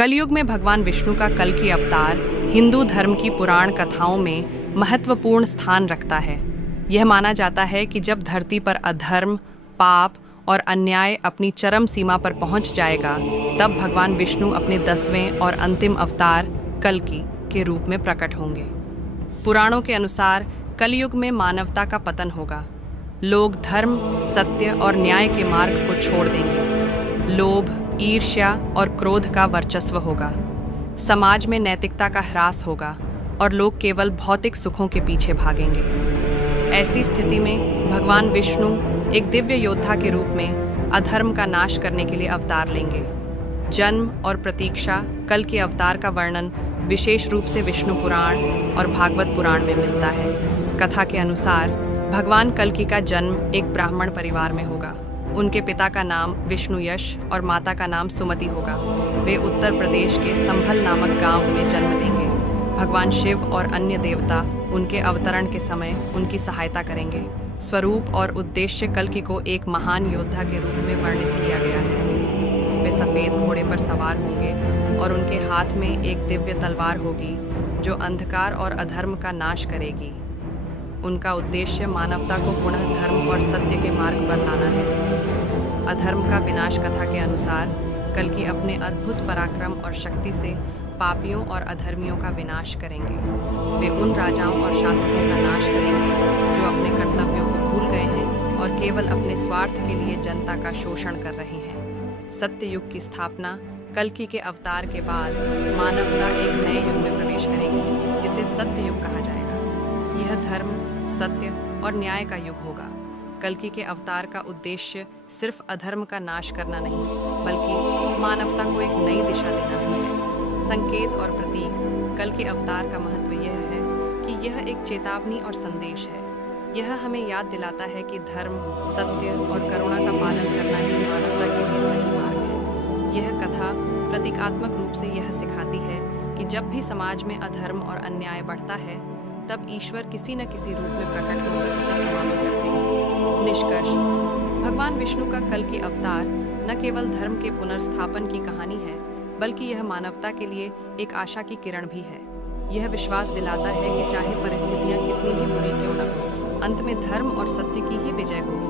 कलयुग में भगवान विष्णु का कल की अवतार हिंदू धर्म की पुराण कथाओं में महत्वपूर्ण स्थान रखता है। यह माना जाता है कि जब धरती पर अधर्म, पाप और अन्याय अपनी चरम सीमा पर पहुंच जाएगा, तब भगवान विष्णु अपने 10वें और अंतिम अवतार कल्कि के रूप में प्रकट होंगे। पुराणों के अनुसार कलयुग में मानवता का पतन होगा। लोग धर्म, सत्य और न्याय के मार्ग को छोड़ देंगे। लोभ, ईर्ष्या और क्रोध का वर्चस्व होगा। समाज में नैतिकता का ह्रास होगा और लोग केवल भौतिक सुखों के पीछे भागेंगे। ऐसी स्थिति में भगवान विष्णु एक दिव्य योद्धा के रूप में अधर्म का नाश करने के लिए अवतार लेंगे। जन्म और प्रतीक्षा कल के अवतार का वर्णन विशेष रूप से विष्णु पुराण और भागवत पुराण में मिलता है। कथा के अनुसार भगवान कल्कि का जन्म एक ब्राह्मण परिवार में होगा। उनके पिता का नाम विष्णुयश और माता का नाम सुमति होगा। वे उत्तर प्रदेश के संभल नामक गांव में जन्म लेंगे। भगवान शिव और अन्य देवता उनके अवतरण के समय उनकी सहायता करेंगे। स्वरूप और उद्देश्य कल्कि को एक महान योद्धा के रूप में वर्णित किया गया है। वे सफ़ेद घोड़े पर सवार होंगे और उनके हाथ में एक दिव्य तलवार होगी जो अंधकार और अधर्म का नाश करेगी। उनका उद्देश्य मानवता को पुनः धर्म और सत्य के मार्ग पर लाना है। अधर्म का विनाश कथा के अनुसार कल्कि अपने अद्भुत पराक्रम और शक्ति से पापियों और अधर्मियों का विनाश करेंगे। वे उन राजाओं और शासकों का नाश करेंगे जो अपने कर्तव्यों को भूल गए हैं और केवल अपने स्वार्थ के लिए जनता का शोषण कर रहे हैं। सत्य युग की स्थापना कल्कि के अवतार के बाद मानवता एक नए युग में प्रवेश करेगी, जिसे सत्य युग कहा जाएगा। यह धर्म, सत्य और न्याय का युग होगा। कल्कि के अवतार का उद्देश्य सिर्फ अधर्म का नाश करना नहीं, बल्कि मानवता को एक नई दिशा देना भी है। संकेत और प्रतीक कल के अवतार का महत्व यह है कि यह एक चेतावनी और संदेश है। यह हमें याद दिलाता है कि धर्म, सत्य और करुणा का पालन करना ही मानवता के लिए सही मार्ग है। यह कथा प्रतीकात्मक रूप से यह सिखाती है कि जब भी समाज में अधर्म और अन्याय बढ़ता है, तब ईश्वर किसी न किसी रूप में प्रकट होकर उसे समाप्त करते हैं। निष्कर्ष, भगवान विष्णु का कल की अवतार न केवल धर्म के पुनर्स्थापन की कहानी है, बल्कि यह मानवता के लिए एक आशा की किरण भी है। यह विश्वास दिलाता है कि चाहे परिस्थितियां कितनी भी बुरी क्यों न हो, अंत में धर्म और सत्य की ही विजय होगी।